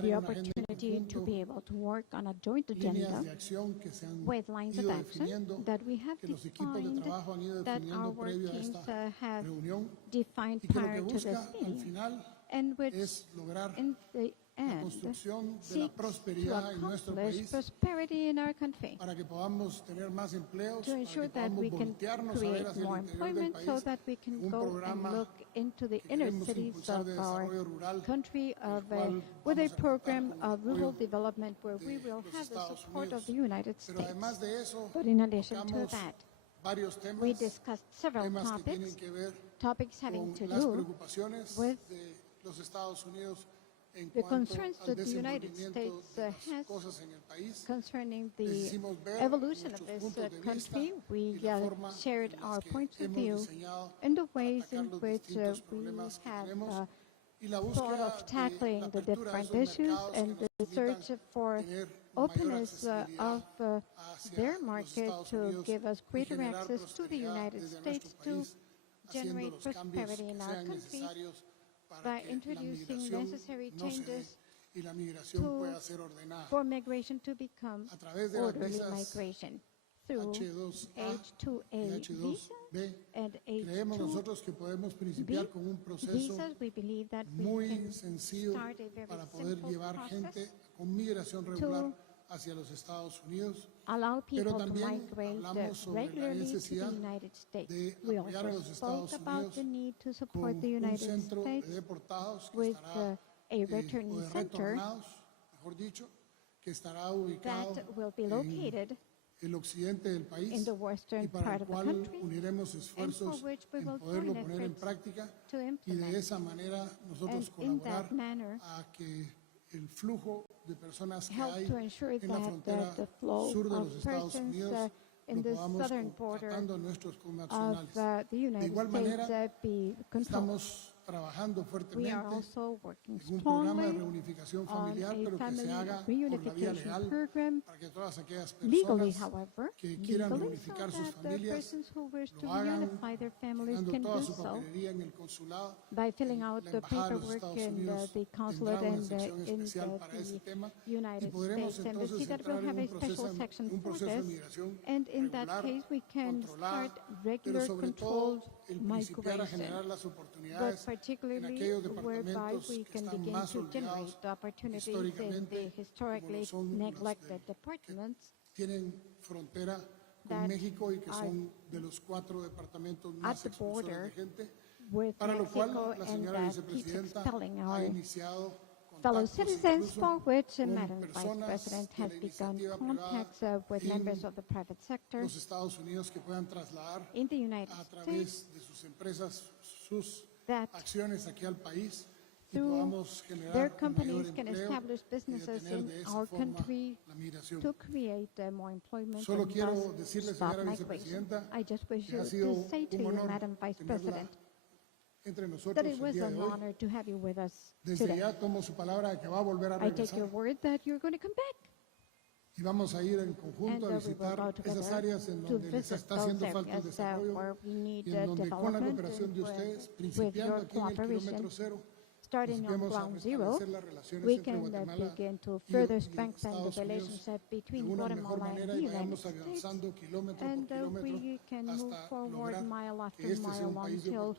the opportunity to be able to work on a joint agenda with lines of action that we have defined, that our work teams have defined prior to this meeting, and which in the end seeks to accomplish prosperity in our country, to ensure that we can create more employment so that we can go and look into the inner cities of our country with a program of rural development where we will have the support of the United States. But in addition to that, we discussed several topics having to do with the concerns that the United States has concerning the evolution of this country. We shared our points of view and the ways in which we have thought of tackling the different issues and the search for openness of their market to give us greater access to the United States to generate prosperity in our country by introducing necessary changes for migration to become orderly migration through H-2A visa and H-2B visas. We believe that we can start a very simple process to allow people to migrate regularly to the United States. We also spoke about the need to support the United States with a returning center that will be located in the western part of the country, and for which we will join efforts to implement. And in that manner, help to ensure that the flow of persons in the southern border of the United States be controlled. We are also working strongly on a family reunification program, legally, however, so that the persons who wish to reunify their families can do so by filling out the paperwork in the consulate and in the United States Embassy. That will have a special section for this, and in that case we can start regular controlled migration, but particularly whereby we can begin to generate opportunities in the historically neglected departments that are at the border with Mexico and that keeps expelling our fellow citizens, for which Madam Vice President has begun contacts with members of the private sector in the United States that through their companies can establish businesses in our country to create more employment and thus stop migration. I just wish to say to you, Madam Vice President, that it was an honor to have you with us today. I take your word that you're going to come back. Y vamos a ir en conjunto a visitar esas áreas en donde les está haciendo falta el desarrollo, y en donde con la cooperación de ustedes, principiando aquí en el kilómetro cero, starting on ground zero, we can begin to further strengthen the relationship between Guatemala and the United States, and we can move forward mile after mile until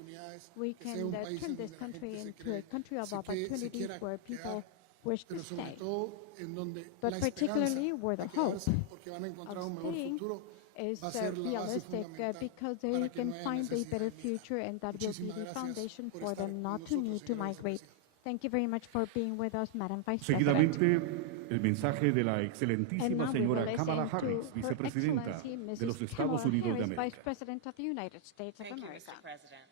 we can turn this country into a country of opportunity where people wish to stay, but particularly where the hope of staying is realistic because they can find a better future, and that will be the foundation for them not to need to migrate. Thank you very much for being with us, Madam Vice President. Seguidamente, el mensaje de la excelentísima señora Kamala Harris, vicepresidenta de los Estados Unidos de América. Vice President of the United States of America. Thank you, Mr. President.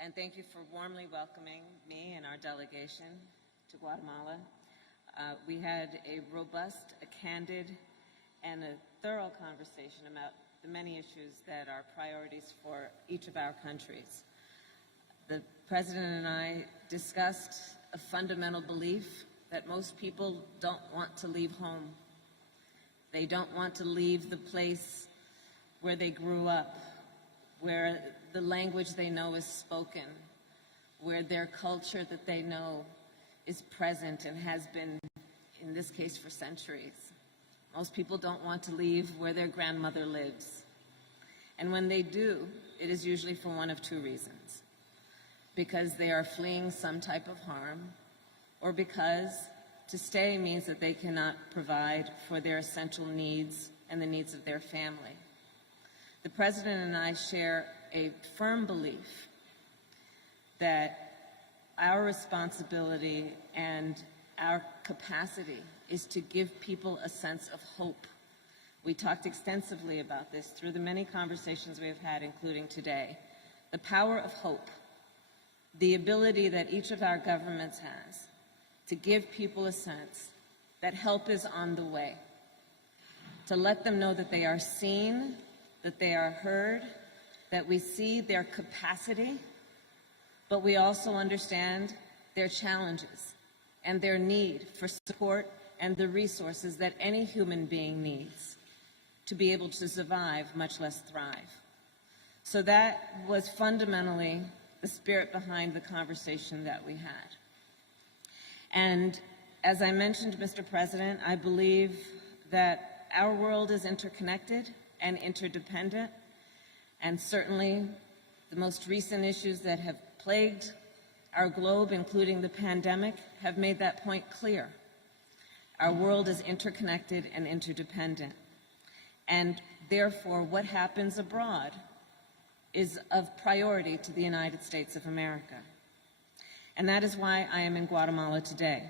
And thank you for warmly welcoming me and our delegation to Guatemala. We had a robust, a candid, and a thorough conversation about the many issues that are priorities for each of our countries. The President and I discussed a fundamental belief that most people don't want to leave home. They don't want to leave the place where they grew up, where the language they know is spoken, where their culture that they know is present and has been, in this case, for centuries. Most people don't want to leave where their grandmother lives. And when they do, it is usually for one of two reasons. Because they are fleeing some type of harm, or because to stay means that they cannot provide for their essential needs and the needs of their family. The President and I share a firm belief that our responsibility and our capacity is to give people a sense of hope. We talked extensively about this through the many conversations we have had, including today. The power of hope, the ability that each of our governments has to give people a sense that help is on the way, to let them know that they are seen, that they are heard, that we see their capacity, but we also understand their challenges and their need for support and the resources that any human being needs to be able to survive, much less thrive. So that was fundamentally the spirit behind the conversation that we had. And as I mentioned, Mr. President, I believe that our world is interconnected and interdependent, and certainly the most recent issues that have plagued our globe, including the pandemic, have made that point clear. Our world is interconnected and interdependent, and therefore what happens abroad is of priority to the United States of America. And that is why I am in Guatemala today.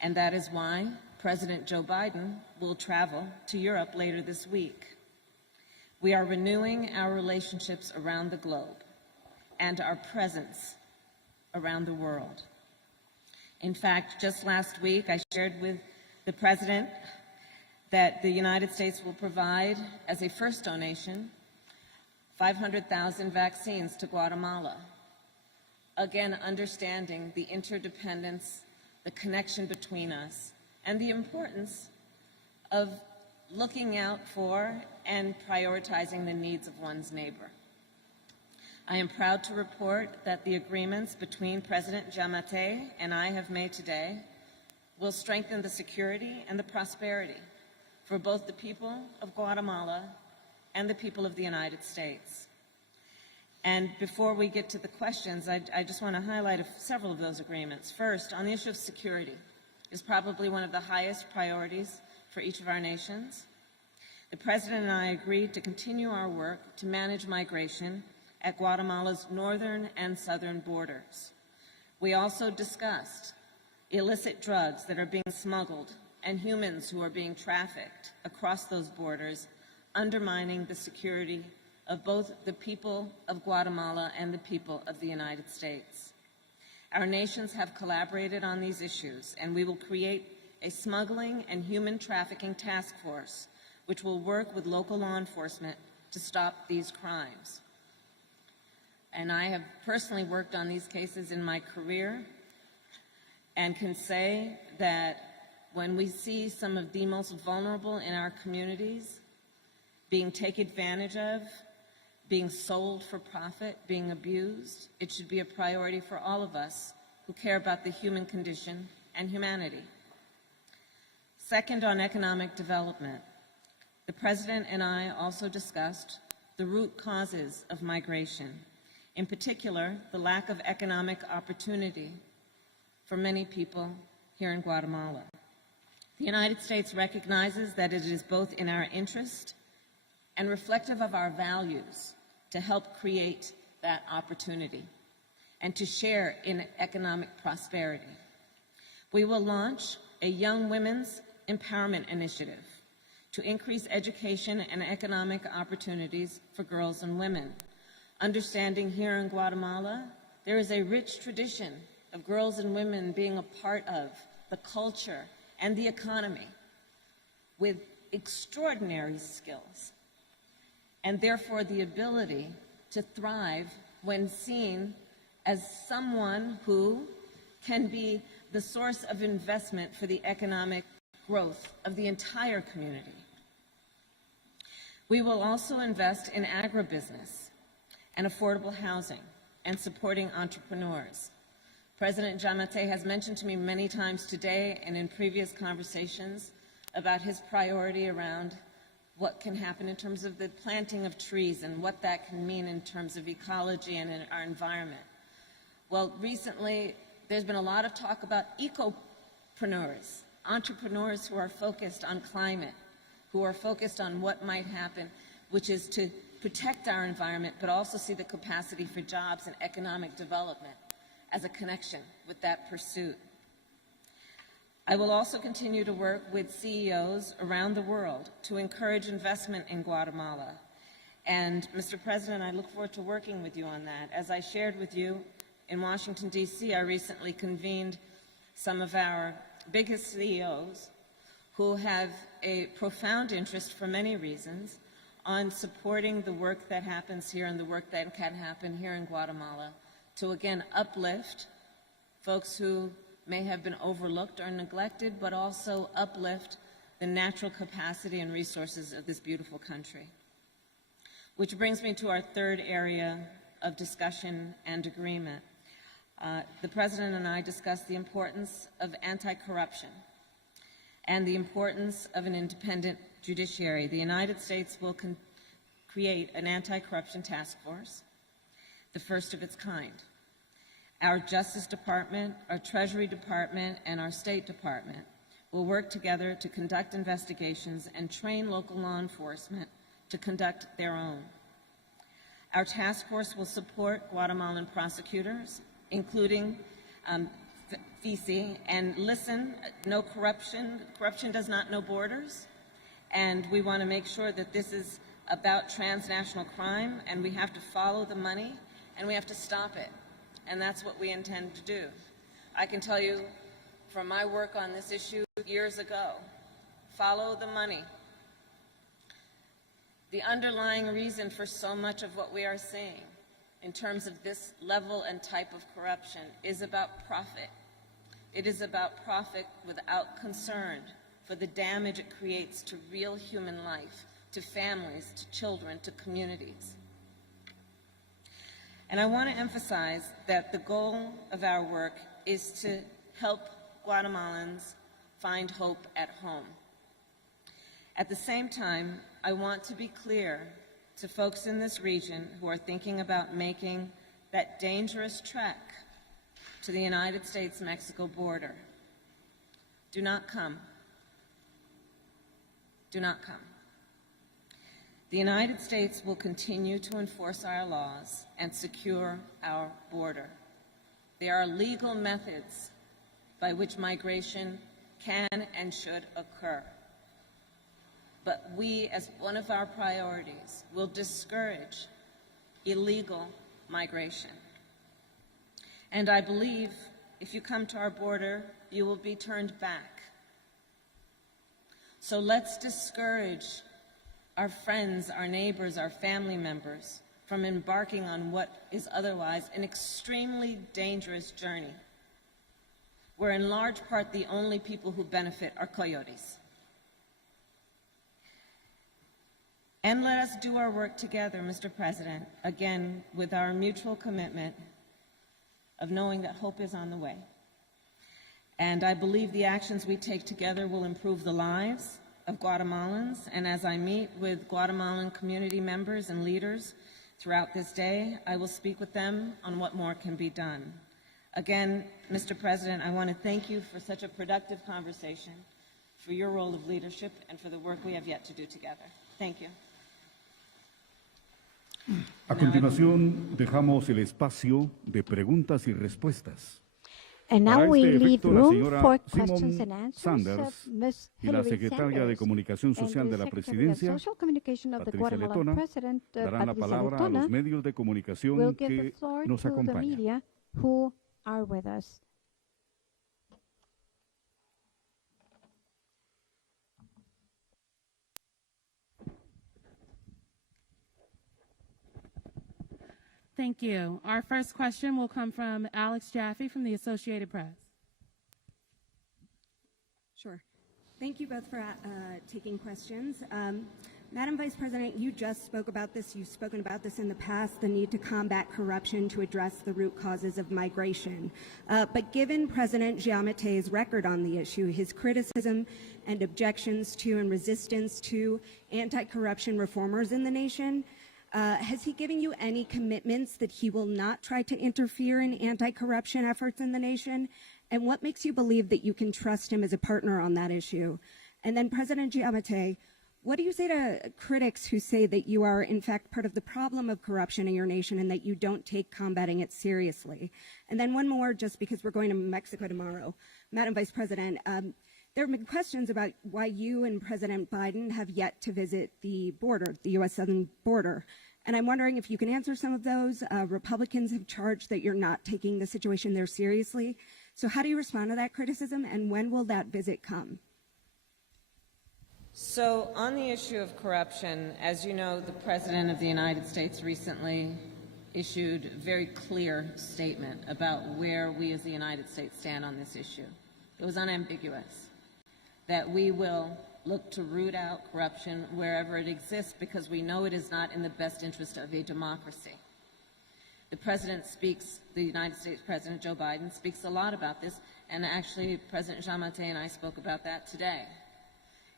And that is why President Joe Biden will travel to Europe later this week. We are renewing our relationships around the globe and our presence around the world. In fact, just last week, I shared with the President that the United States will provide, as a first donation, 500,000 vaccines to Guatemala. Again, understanding the interdependence, the connection between us, and the importance of looking out for and prioritizing the needs of one's neighbor. I am proud to report that the agreements between President Giammattei and I have made today will strengthen the security and the prosperity for both the people of Guatemala and the people of the United States. And before we get to the questions, I just want to highlight several of those agreements. First, on the issue of security, is probably one of the highest priorities for each of our nations. The President and I agreed to continue our work to manage migration at Guatemala's northern and southern borders. We also discussed illicit drugs that are being smuggled and humans who are being trafficked across those borders, undermining the security of both the people of Guatemala and the people of the United States. Our nations have collaborated on these issues, and we will create a smuggling and human trafficking task force which will work with local law enforcement to stop these crimes. And I have personally worked on these cases in my career and can say that when we see some of the most vulnerable in our communities being taken advantage of, being sold for profit, being abused, it should be a priority for all of us who care about the human condition and humanity. Second, on economic development, the President and I also discussed the root causes of migration, in particular, the lack of economic opportunity for many people here in Guatemala. The United States recognizes that it is both in our interest and reflective of our values to help create that opportunity and to share in economic prosperity. We will launch a Young Women's Empowerment Initiative to increase education and economic opportunities for girls and women. Understanding here in Guatemala, there is a rich tradition of girls and women being a part of the culture and the economy with extraordinary skills, and therefore the ability to thrive when seen as someone who can be the source of investment for the economic growth of the entire community. We will also invest in agribusiness and affordable housing and supporting entrepreneurs. President Giammattei has mentioned to me many times today and in previous conversations about his priority around what can happen in terms of the planting of trees and what that can mean in terms of ecology and in our environment. Well, recently, there's been a lot of talk about ecopreneurs, entrepreneurs who are focused on climate, who are focused on what might happen, which is to protect our environment, but also see the capacity for jobs and economic development as a connection with that pursuit. I will also continue to work with CEOs around the world to encourage investment in Guatemala. And Mr. President, I look forward to working with you on that. As I shared with you in Washington, D.C., I recently convened some of our biggest CEOs who have a profound interest for many reasons on supporting the work that happens here and the work that can happen here in Guatemala to, again, uplift folks who may have been overlooked or neglected, but also uplift the natural capacity and resources of this beautiful country. Which brings me to our third area of discussion and agreement. The President and I discussed the importance of anti-corruption and the importance of an independent judiciary. The United States will create an anti-corruption task force, the first of its kind. Our Justice Department, our Treasury Department, and our State Department will work together to conduct investigations and train local law enforcement to conduct their own. Our task force will support Guatemalan prosecutors, including FICI, and listen, no corruption. Corruption does not know borders, and we want to make sure that this is about transnational crime, and we have to follow the money, and we have to stop it. And that's what we intend to do. I can tell you from my work on this issue years ago, follow the money. The underlying reason for so much of what we are seeing in terms of this level and type of corruption is about profit. It is about profit without concern for the damage it creates to real human life, to families, to children, to communities. And I want to emphasize that the goal of our work is to help Guatemalans find hope at home. At the same time, I want to be clear to folks in this region who are thinking about making that dangerous trek to the United States-Mexico border. Do not come. Do not come. The United States will continue to enforce our laws and secure our border. There are legal methods by which migration can and should occur. But we, as one of our priorities, will discourage illegal migration. And I believe if you come to our border, you will be turned back. So let's discourage our friends, our neighbors, our family members from embarking on what is otherwise an extremely dangerous journey, where in large part the only people who benefit are coyotes. And let us do our work together, Mr. President, again, with our mutual commitment of knowing that hope is on the way. And I believe the actions we take together will improve the lives of Guatemalans, and as I meet with Guatemalan community members and leaders throughout this day, I will speak with them on what more can be done. Again, Mr. President, I want to thank you for such a productive conversation, for your role of leadership, and for the work we have yet to do together. Thank you. A continuación, dejamos el espacio de preguntas y respuestas. And now Para we este leave efecto, la room señora for Simon questions and answers Sanders of Ms. y la Hillary secretaria de Sanders Comunicación Social and de the la Secretary of Presidencia, Social Communication of the Patricia Guatemalan Letona, President, darán la Patricia palabra a Letona, los medios de will comunicación give the que floor nos to the acompañan. media who are with us. Thank you. Our first question will come from Alex Jaffe from the Associated Press. Sure. Thank you both for taking questions. Madam Vice President, you just spoke about this. You've spoken about this in the past, the need to combat corruption to address the root causes of migration. But given President Giammattei's record on the issue, his criticism and objections to and resistance to anti-corruption reformers in the nation, has he given you any commitments that he will not try to interfere in anti-corruption efforts in the nation? And what makes you believe that you can trust him as a partner on that issue? And then President Giammattei, what do you say to critics who say that you are, in fact, part of the problem of corruption in your nation and that you don't take combating it seriously? And then one more, just because we're going to Mexico tomorrow. Madam Vice President, there have been questions about why you and President Biden have yet to visit the border, the U.S. southern border. And I'm wondering if you can answer some of those. Republicans have charged that you're not taking the situation there seriously. So how do you respond to that criticism, and when will that visit come? So on the issue of corruption, as you know, the President of the United States recently issued a very clear statement about where we as the United States stand on this issue. It was unambiguous that we will look to root out corruption wherever it exists because we know it is not in the best interest of a democracy. The President speaks, the United States President Joe Biden speaks a lot about this, and actually President Giammattei and I spoke about that today.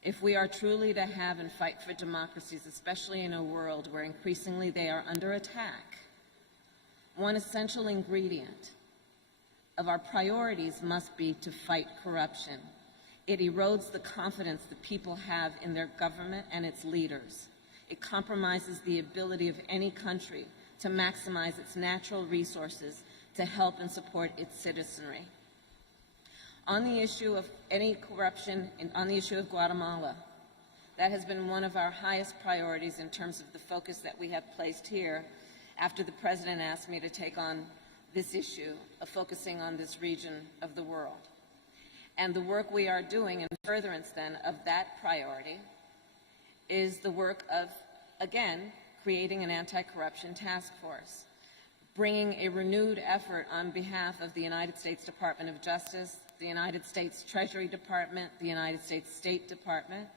If we are truly to have and fight for democracies, especially in a world where increasingly they are under attack, one essential ingredient of our priorities must be to fight corruption. It erodes the confidence that people have in their government and its leaders. It compromises the ability of any country to maximize its natural resources to help and support its citizenry. On the issue of any corruption, on the issue of Guatemala, that has been one of our highest priorities in terms of the focus that we have placed here after the President asked me to take on this issue of focusing on this region of the world. And the work we are doing in furtherance then of that priority is the work of, again, creating an anti-corruption task force, bringing a renewed effort on behalf of the United States Department of Justice, the United States Treasury Department, the United States State Department,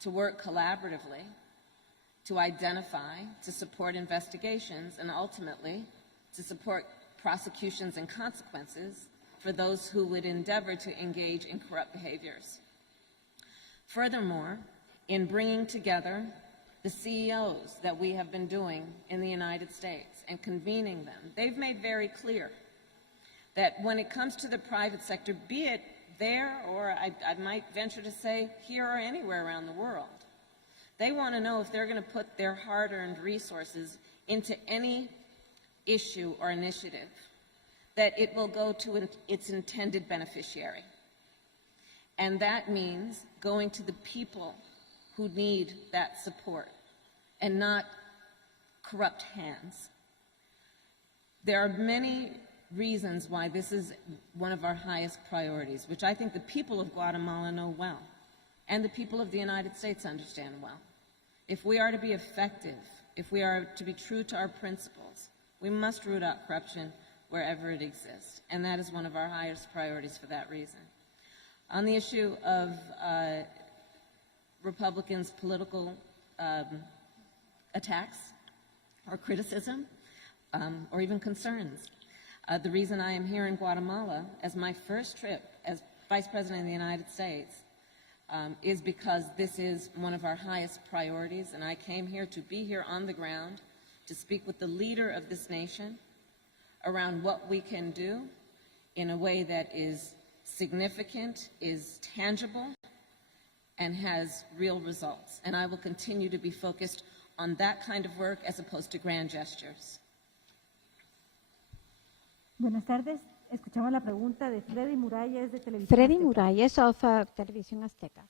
to work collaboratively to identify, to support investigations, and ultimately to support prosecutions and consequences for those who would endeavor to engage in corrupt behaviors. Furthermore, in bringing together the CEOs that we have been doing in the United States and convening them, they've made very clear that when it comes to the private sector, be it there or I might venture to say here or anywhere around the world, they want to know if they're going to put their hard-earned resources into any issue or initiative, that it will go to its intended beneficiary. And that means going to the people who need that support and not corrupt hands. There are many reasons why this is one of our highest priorities, which I think the people of Guatemala know well, and the people of the United States understand well. If we are to be effective, if we are to be true to our principles, we must root out corruption wherever it exists, and that is one of our highest priorities for that reason. On the issue of Republicans' political attacks or criticism or even concerns, the reason I am here in Guatemala as my first trip as Vice President of the United States is because this is one of our highest priorities, and I came here to be here on the ground to speak with the leader of this nation around what we can do in a way that is significant, is tangible, and has real results. And I will continue to be focused on that kind of work as opposed to grand gestures. Buenas tardes. Escuchamos la pregunta de Freddy Muralles de Televisión Freddy Azteca. Muralles of Televisión Azteca.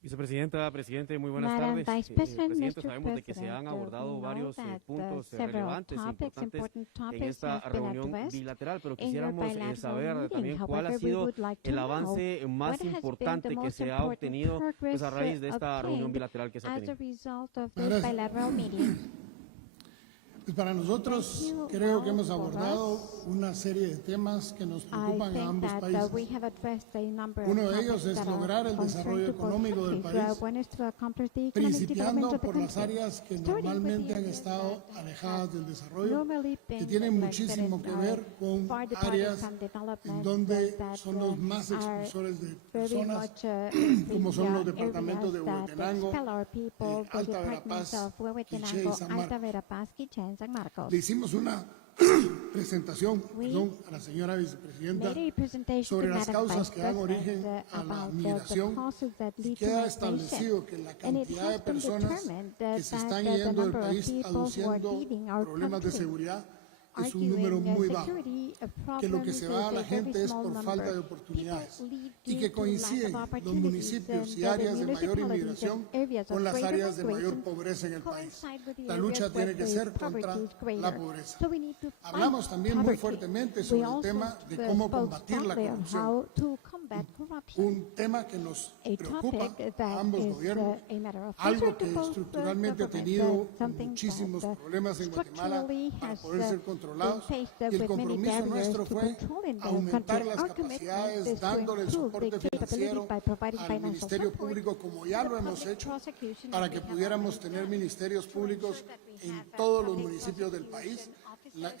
Vicepresidenta, presidente, muy buenas Madam tardes. Vice President, Presidente, Mr. sabemos de que se han President, abordado we varios know that puntos several relevantes e topics, importantes important en topics esta have been reunión addressed bilateral, pero in your quisiéramos bilateral saber meeting. también cuál ha However, we sido would like to el know avance what más has been importante the que most se ha important obtenido pues, a raíz de esta reunión obtained bilateral que se ha as a tenido. result of Gracias. this bilateral meeting. Pues para nosotros creo que hemos abordado una serie de temas que nos preocupan a ambos países. Uno de ellos es lograr el desarrollo económico del país, principiando por las áreas que normalmente han estado alejadas del desarrollo, que tienen muchísimo que ver con áreas en donde son los más expulsores de personas, como son los departamentos de Huehuetenango, Alta Verapaz, Quiché y San Marcos. Le hicimos una presentación a la señora vicepresidenta sobre las causas que dan origen a la migración y queda establecido que la cantidad de personas que se están yendo del país aduciendo problemas de seguridad es un número muy bajo, que lo que se va a la gente es por falta de oportunidades y que coinciden los municipios y áreas de mayor inmigración con las áreas de mayor pobreza en el país. La lucha tiene que ser contra la pobreza. Hablamos también muy fuertemente sobre el tema de cómo combatir la corrupción, un tema que nos preocupa a ambos gobiernos, algo que estructuralmente ha tenido muchísimos problemas en Guatemala para poder ser controlados, y el compromiso nuestro fue aumentar las capacidades dándole el soporte financiero al Ministerio Público, como ya lo hemos hecho, para que pudiéramos tener ministerios públicos en todos los municipios del país. La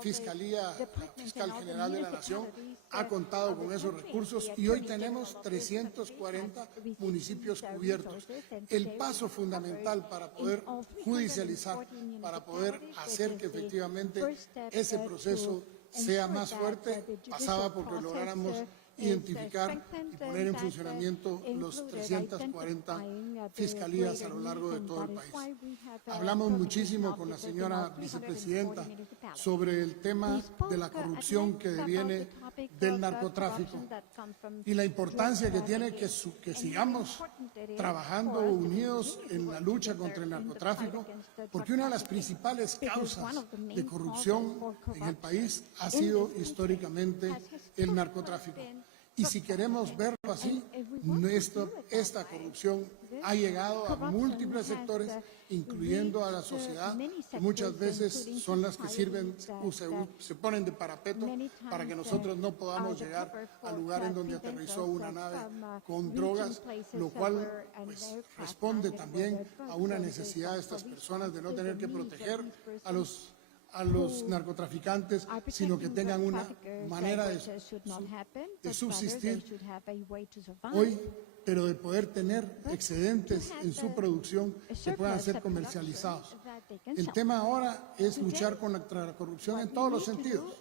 Fiscal General de la Nación ha contado con esos recursos y hoy tenemos 340 municipios cubiertos. El paso fundamental para poder judicializar, para poder hacer que efectivamente ese proceso sea más fuerte, pasaba porque lográramos identificar y poner en funcionamiento los 340 fiscalías a lo largo de todo el país. Hablamos muchísimo con la señora vicepresidenta sobre el tema de la corrupción que deviene del narcotráfico y la importancia que tiene que sigamos trabajando unidos en la lucha contra el narcotráfico, porque una de las principales causas de corrupción en el país ha sido históricamente el narcotráfico. Y si queremos verlo así, esta corrupción ha llegado a múltiples sectores, incluyendo a la sociedad, que muchas veces son las que sirven o se ponen de parapeto para que nosotros no podamos llegar al lugar en donde aterrizó una nave con drogas, lo cual pues, responde también a una necesidad de estas personas de no tener que proteger a los narcotraficantes, sino que tengan una manera de subsistir hoy, pero de poder tener excedentes en su producción que puedan ser comercializados. El tema ahora es luchar contra la corrupción en todos los sentidos,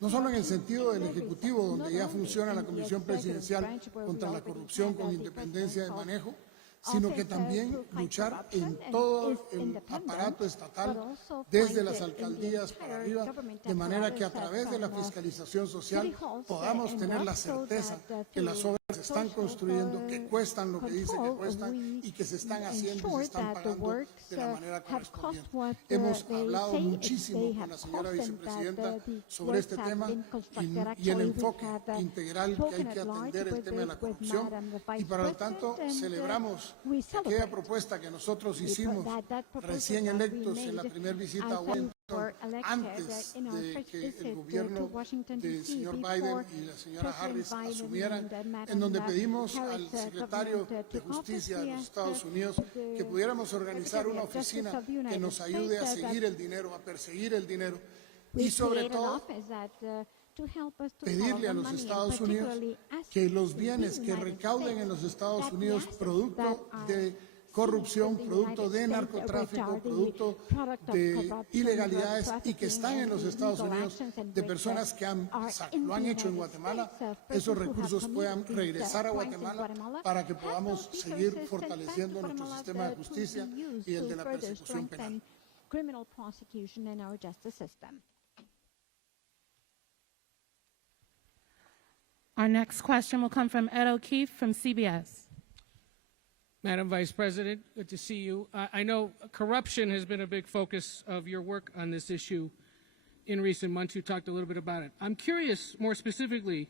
no solo en el sentido del Ejecutivo, donde ya funciona la Comisión Presidencial contra la Corrupción con independencia de manejo, sino que también luchar en todo el aparato estatal, desde las alcaldías para arriba, de manera que a través de la fiscalización social podamos tener la certeza que las obras se están construyendo, que cuestan lo que dice que cuestan y que se están haciendo y se están pagando de la manera correspondiente. Hemos hablado muchísimo con la señora vicepresidenta sobre este tema y el enfoque integral que hay que atender el tema de la corrupción, y para lo tanto celebramos aquella propuesta que nosotros hicimos recién electos en la primera visita a Washington, antes de que el gobierno del señor Biden y la señora Harris asumieran, en donde pedimos al secretario de Justicia de los Estados Unidos que pudiéramos organizar una oficina que nos ayude a seguir el dinero, a perseguir el dinero y sobre todo pedirle a los Estados Unidos que los bienes que recauden en los Estados Unidos producto de corrupción, producto de narcotráfico, producto de ilegalidades y que están en los Estados Unidos de personas que lo han hecho en Guatemala, esos recursos puedan regresar a Guatemala para que podamos seguir fortaleciendo nuestro sistema de justicia y el de la persecución penal. Our next question will come from Ed O'Keefe from CBS. Madam Vice President, good to see you. I know corruption has been a big focus of your work on this issue in recent months. You talked a little bit about it. I'm curious, more specifically,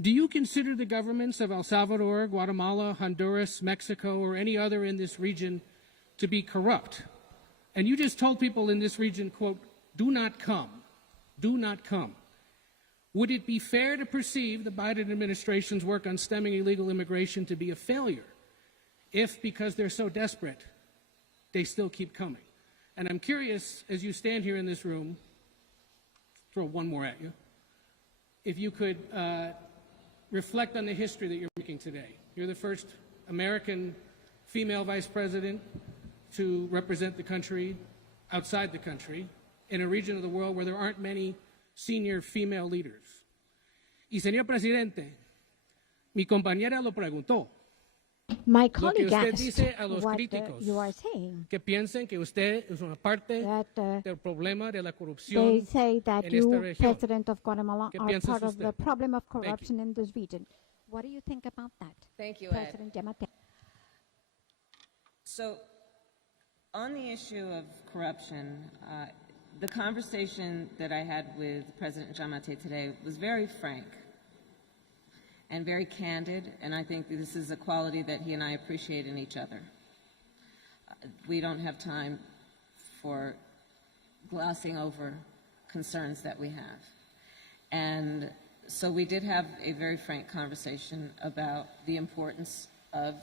do you consider the governments of El Salvador, Guatemala, Honduras, Mexico, or any other in this region to be corrupt? And you just told people in this region, quote, do not come, do not come. Would it be fair to perceive the Biden administration's work on stemming illegal immigration to be a failure if, because they're so desperate, they still keep coming? And I'm curious, as you stand here in this room, throw one more at you, if you could reflect on the history that you're making today. You're the first American female vice president to represent the country outside the country in a region of the world where there aren't many senior female leaders. Y señor presidente, mi compañera lo preguntó. My Lo que colleague usted asked dice a los what críticos you are saying. que piensen que usted es una parte That del problema de la they corrupción say that en you, esta región. President of Guatemala, ¿Qué are piensa part of usted? the problem of Thank you. corruption in this region. What do you think about that, Thank you, Ed. President Giammattei? So, on the issue of corruption, the conversation that I had with President Giammattei today was very frank and very candid, and I think this is a quality that he and I appreciate in each other. We don't have time for glossing over concerns that we have. And so we did have a very frank conversation about the importance of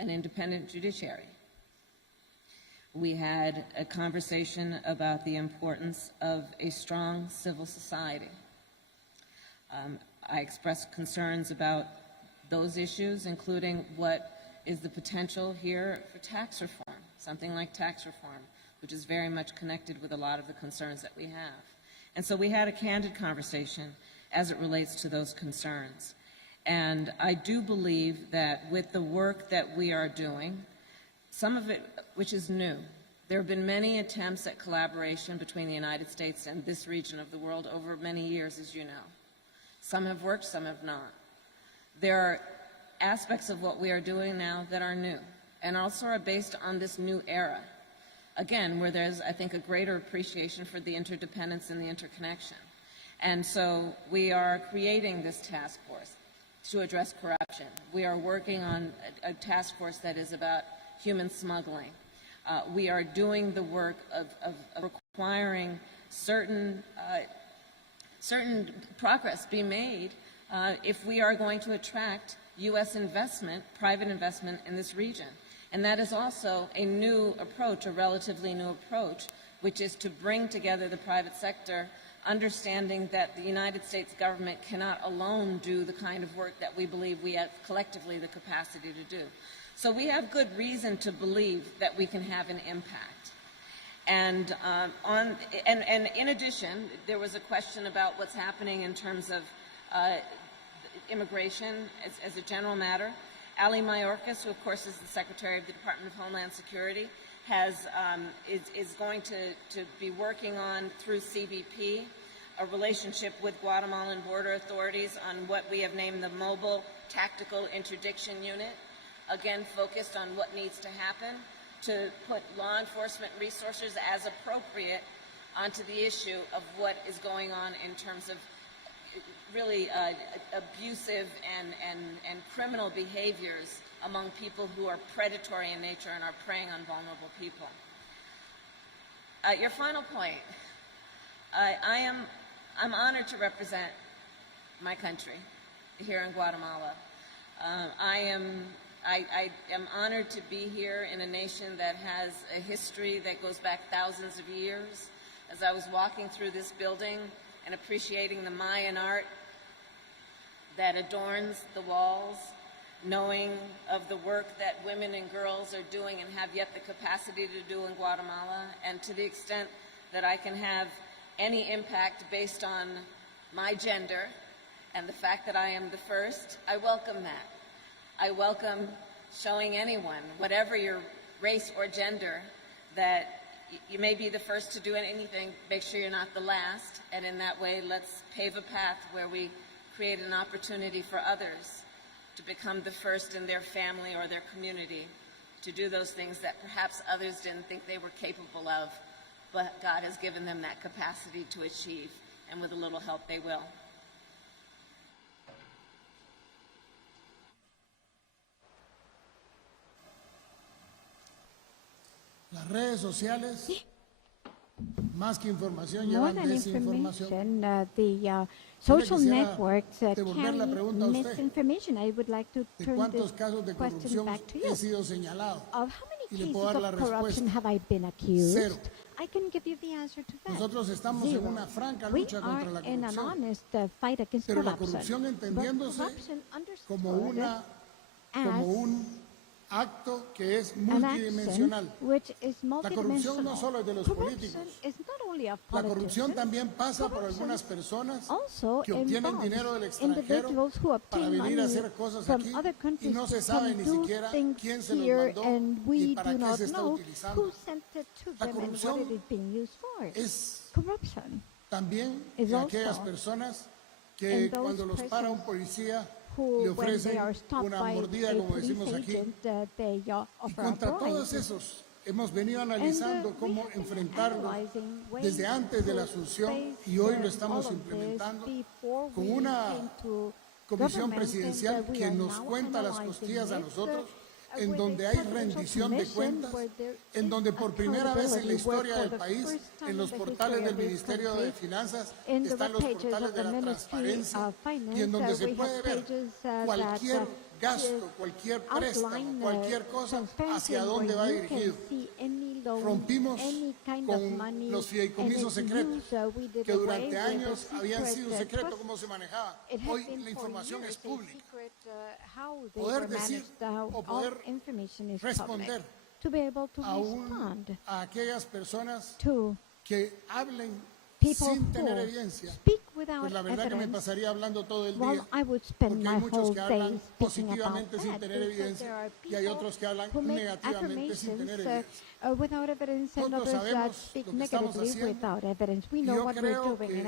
an independent judiciary. We had a conversation about the importance of a strong civil society. I expressed concerns about those issues, including what is the potential here for tax reform, something like tax reform, which is very much connected with a lot of the concerns that we have. And so we had a candid conversation as it relates to those concerns. And I do believe that with the work that we are doing, some of it which is new, there have been many attempts at collaboration between the United States and this region of the world over many years, as you know. Some have worked, some have not. There are aspects of what we are doing now that are new and also are based on this new era. Again, where there's, I think, a greater appreciation for the interdependence and the interconnection. And so we are creating this task force to address corruption. We are working on a task force that is about human smuggling. We are doing the work of requiring certain progress be made if we are going to attract U.S. investment, private investment in this region. And that is also a new approach, a relatively new approach, which is to bring together the private sector, understanding that the United States government cannot alone do the kind of work that we believe we have collectively the capacity to do. So we have good reason to believe that we can have an impact. And in addition, there was a question about what's happening in terms of immigration as a general matter. Ali Mayorkas, who of course is the Secretary of the Department of Homeland Security, is going to be working on, through CBP, a relationship with Guatemalan border authorities on what we have named the Mobile Tactical Interdiction Unit, again focused on what needs to happen to put law enforcement resources as appropriate onto the issue of what is going on in terms of really abusive and criminal behaviors among people who are predatory in nature and are preying on vulnerable people. Your final point, I'm honored to represent my country here in Guatemala. I am honored to be here in a nation that has a history that goes back thousands of years. As I was walking through this building and appreciating the Mayan art that adorns the walls, knowing of the work that women and girls are doing and have yet the capacity to do in Guatemala, and to the extent that I can have any impact based on my gender and the fact that I am the first, I welcome that. I welcome showing anyone, whatever your race or gender, that you may be the first to do anything, make sure you're not the last, and in that way let's pave a path where we create an opportunity for others to become the first in their family or their community to do those things that perhaps others didn't think they were capable of, but God has given them that capacity to achieve, and with a little help they will. La las redes sociales, más que información, More llevan than desinformación. information, the social quisiera networks devolver la carry pregunta a usted. misinformation. I would like to ¿De turn cuántos this casos de question corrupción back to he you. sido señalado? Of how Y many le puedo cases dar la of corruption respuesta. have I been accused? Cero. I can give you the answer to that. Nosotros estamos en Zero. una franca We lucha contra la are in an corrupción. honest fight against Pero la corruption. corrupción entendiéndose But corruption como understood as un acto que es an multidimensional. action which is La corrupción no multidimensional. solo es de los Corruption políticos. is not only of La corrupción politicians. también pasa por Corruption algunas personas also que obtienen involves dinero del extranjero individuals who para obtain venir a money hacer cosas from aquí other y countries no se to sabe come ni do siquiera things quién se los here, mandó and y we para do qué not se está know utilizando. who sent it to La them and what corrupción it is being used for. Es Corruption también is de aquellas also personas que in those cuando los para un persons policía who, le when they ofrecen are stopped una by mordida, a como police decimos aquí. agent, they Y offer a contra todos bribe. esos hemos venido analizando we cómo have been enfrentarlo analyzing ways desde antes de la to asunción face y hoy lo all estamos of this implementando before con we una came to comisión government, presidencial and we que are nos now cuenta las analyzing costillas a it, nosotros, en with donde a hay presidential rendición de commission cuentas, where there en donde is por primera vez en la accountability, historia where del for the país, first time en los in the portales history del of this Ministerio de country, Finanzas, in the están los web pages portales of de the la Ministry transparencia of Finance, y en donde se we puede have ver pages cualquier gasto, cualquier préstamo, cualquier cosa, hacia dónde va dirigido. Rompimos con los fideicomisos secretos, que durante años habían sido secretos cómo se manejaban. Hoy la información es pública. Poder decir o poder responder aún a aquellas personas que hablen sin tener evidencia, pues la verdad que me pasaría hablando todo el día, porque hay muchos que hablan positivamente sin tener evidencia y hay otros que hablan negativamente sin tener evidencia. Nosotros sabemos lo que estamos haciendo y yo creo que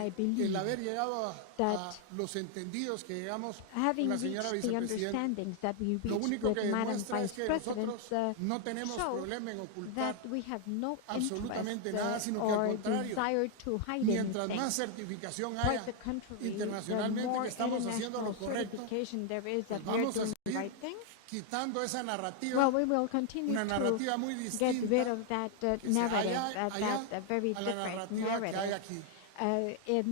el haber llegado a los entendidos que llegamos con la señora vicepresidenta, lo único que demuestra es que nosotros no tenemos problema en ocultar absolutamente nada, sino que al contrario, mientras más certificación haya internacionalmente que estamos haciendo lo correcto, pues vamos a seguir quitando esa narrativa, una narrativa muy distinta que se halla allá a la narrativa que hay aquí. Y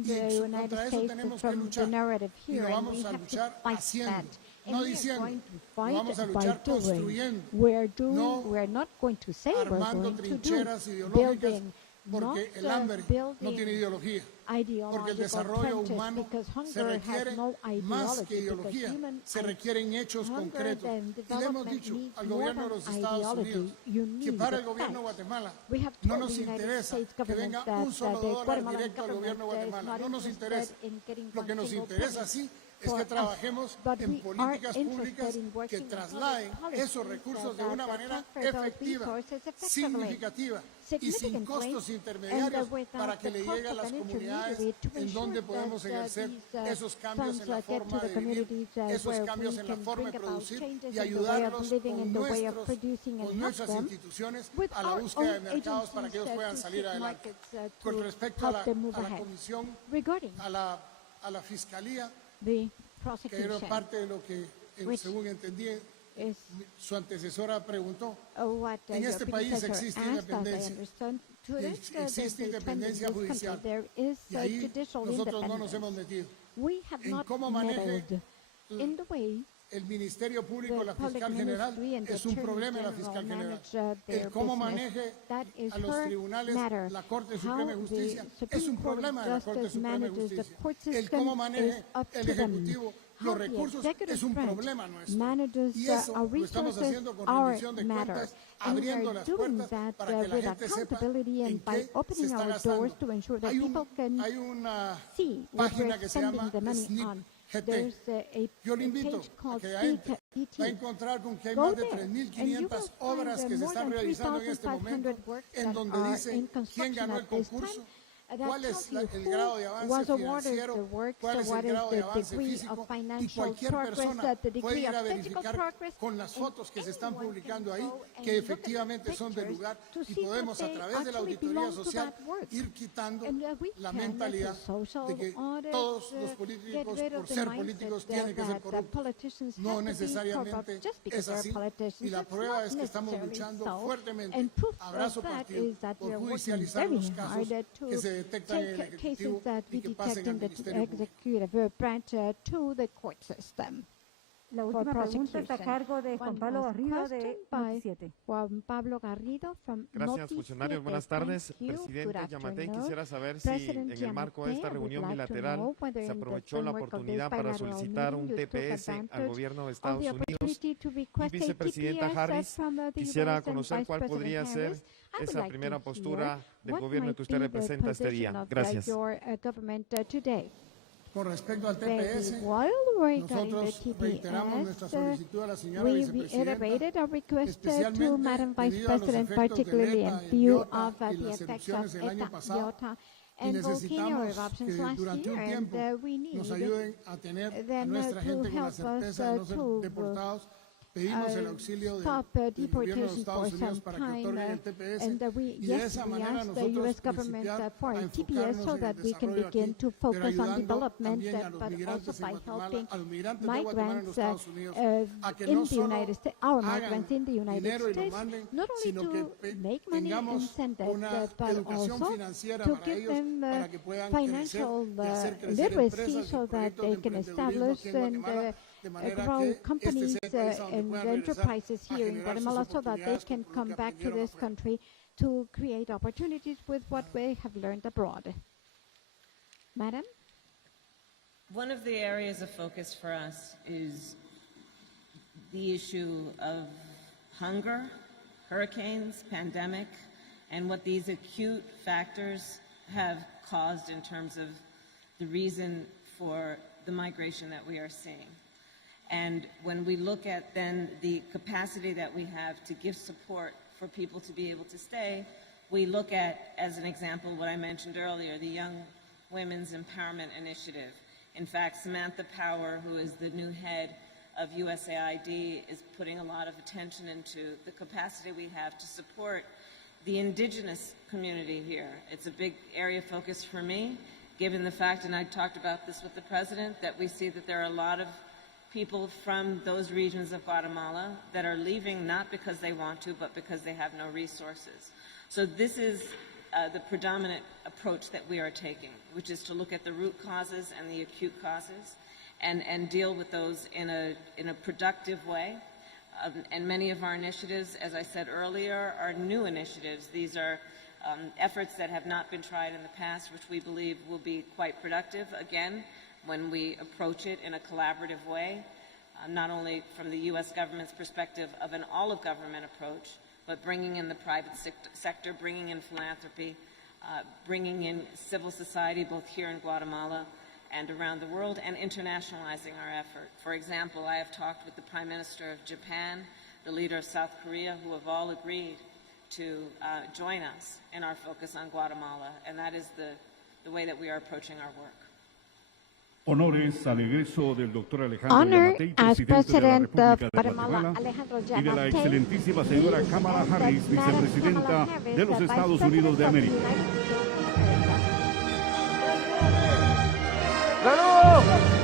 contra eso tenemos que luchar y lo vamos a luchar haciendo, no diciendo, lo vamos a luchar construyendo, no armando trincheras ideológicas, porque el hambre no tiene ideología, porque el desarrollo humano se requiere más que ideología, se requieren hechos concretos. Y le hemos dicho al gobierno de los Estados Unidos que para el gobierno de Guatemala no nos interesa que venga un solo dólar directo al gobierno de Guatemala, no nos interesa. Lo que nos interesa sí es que trabajemos en políticas públicas que trasladen esos recursos de una manera efectiva, significativa y sin costos intermediarios para que le llegue a las comunidades en donde podemos ejercer esos cambios en la forma de vivir, esos cambios en la forma de producir y ayudarlos con nuestras instituciones a la búsqueda de mercados para que ellos puedan salir adelante. Con respecto a la comisión, a la fiscalía, que era parte de lo que, según entendí, su antecesora preguntó. En este país existe independencia, existe independencia judicial, y ahí nosotros no nos hemos metido. En cómo maneje el Ministerio Público, la fiscal general, es un problema en la fiscal general. El cómo maneje a los tribunales, la Corte Suprema de Justicia, es un problema de la Corte Suprema de Justicia. El cómo maneje el Ejecutivo los recursos es un problema nuestro. Y eso lo estamos haciendo con rendición de cuentas, abriendo las puertas para que la gente sepa en qué se está gastando. Hay una página que se llama SNIP. Yo le invito a que entre. Va a encontrar con que hay más de 3.500 obras que se están realizando en este momento, en donde dice quién ganó el concurso, cuál that es tells you el grado de who avance was awarded the financiero, works, cuál es what el is grado de the avance degree físico, of y financial cualquier progress, persona the puede degree ir of a physical verificar progress, con las and fotos que se están anyone can publicando ahí go and que look at the efectivamente son del pictures lugar to y see that podemos a they través de la actually auditoría belong to social that work. ir quitando And we la can, mentalidad through social de que audits, todos los get políticos rid por of the ser mindset políticos tienen que ser that corruptos. politicians No have to be necesariamente corrupt just because es they're así, politicians. y la It's prueba not es que estamos necessarily luchando so. fuertemente And proof a of brazo that partido is that por we are working judicializar very los casos hard que se to detectan en el take cases Ejecutivo that we y que detect pasen in al the Ministerio Público. executive branch to the court system. La for última pregunta está a prosecution. cargo de Juan One Pablo last Garrido question de by Noticiete. Juan Pablo Garrido from Gracias, Noticiete. funcionarios. Buenas tardes. Thank you. Presidente Good Giammattei, afternoon. quisiera saber si President en el marco de esta Giammattei, I would reunión like to bilateral know whether se in the aprovechó la framework of this oportunidad para bilateral solicitar un meeting you took TPS al advantage gobierno de of Estados the Unidos. opportunity to Y request a vicepresidenta TPS Harris, from the quisiera US and conocer Vice cuál President podría ser Harris. I would esa like to primera hear postura del what gobierno might que usted be the representa este position día. of Gracias. your government today. Con respecto al Very TPS, well. Regarding the nosotros reiteramos nuestra TPS, solicitud a la señora we vicepresidenta, reiterated our request to especialmente Madam Vice debido a los President, efectos del particularly ETA, in el view IOTA of y the las effects erupciones of del año ETA, pasado, IOTA, y and volcano necesitamos que eruptions last durante un year, tiempo and we need nos ayuden a tener a them nuestra to gente con la help us certeza de no ser to deportados. Pedimos el auxilio stop del gobierno de deportation for Estados Unidos some para que time, otorguen el TPS and y de esa we manera asked the nosotros U.S. government principiar for a a TPS enfocarnos so en el that we can desarrollo begin aquí, to pero focus on ayudando development, también a los but also migrantes by en Guatemala, helping a los migrantes de Guatemala en los migrants Estados Unidos, a que in no the solo United States, our hagan migrants in the United dinero y lo States, manden, not only sino que to make money and tengamos send it, una but educación also financiera to para give ellos, them para que puedan crecer financial y hacer crecer literacy empresas y so that proyectos they de can emprendedurismo establish aquí en and Guatemala, de manera grow que companies este sea el país a donde and puedan regresar enterprises a here in generar sus Guatemala so that they oportunidades can con lo come que back to aprendieron this afuera. country to create opportunities with what they have learned abroad. Madam? One of the areas of focus for us is the issue of hunger, hurricanes, pandemic, and what these acute factors have caused in terms of the reason for the migration that we are seeing. And when we look at then the capacity that we have to give support for people to be able to stay, we look at, as an example, what I mentioned earlier, the Young Women's Empowerment Initiative. In fact, Samantha Power, who is the new head of USAID, is putting a lot of attention into the capacity we have to support the indigenous community here. It's a big area of focus for me, given the fact, and I talked about this with the president, that we see that there are a lot of people from those regions of Guatemala that are leaving not because they want to, but because they have no resources. So this is the predominant approach that we are taking, which is to look at the root causes and the acute causes and deal with those in a productive way. And many of our initiatives, as I said earlier, are new initiatives. These are efforts that have not been tried in the past, which we believe will be quite productive, again, when we approach it in a collaborative way, not only from the U.S. government's perspective of an all-of-government approach, but bringing in the private sector, bringing in philanthropy, bringing in civil society, both here in Guatemala and around the world, and internationalizing our effort. For example, I have talked with the Prime Minister of Japan, the leader of South Korea, who have all agreed to join us in our focus on Guatemala, and that is the way that we are approaching our work. Honores al egreso del doctor Alejandro Honor Giammattei, as presidente de la President of República de Guatemala, Guatemala, Alejandro y de la Giammattei, excelentísima señora Kamala Harris, Madam Kamala vicepresidenta Harris, de los Vice Estados President Unidos de of the América. United States of America. ¡Saludos!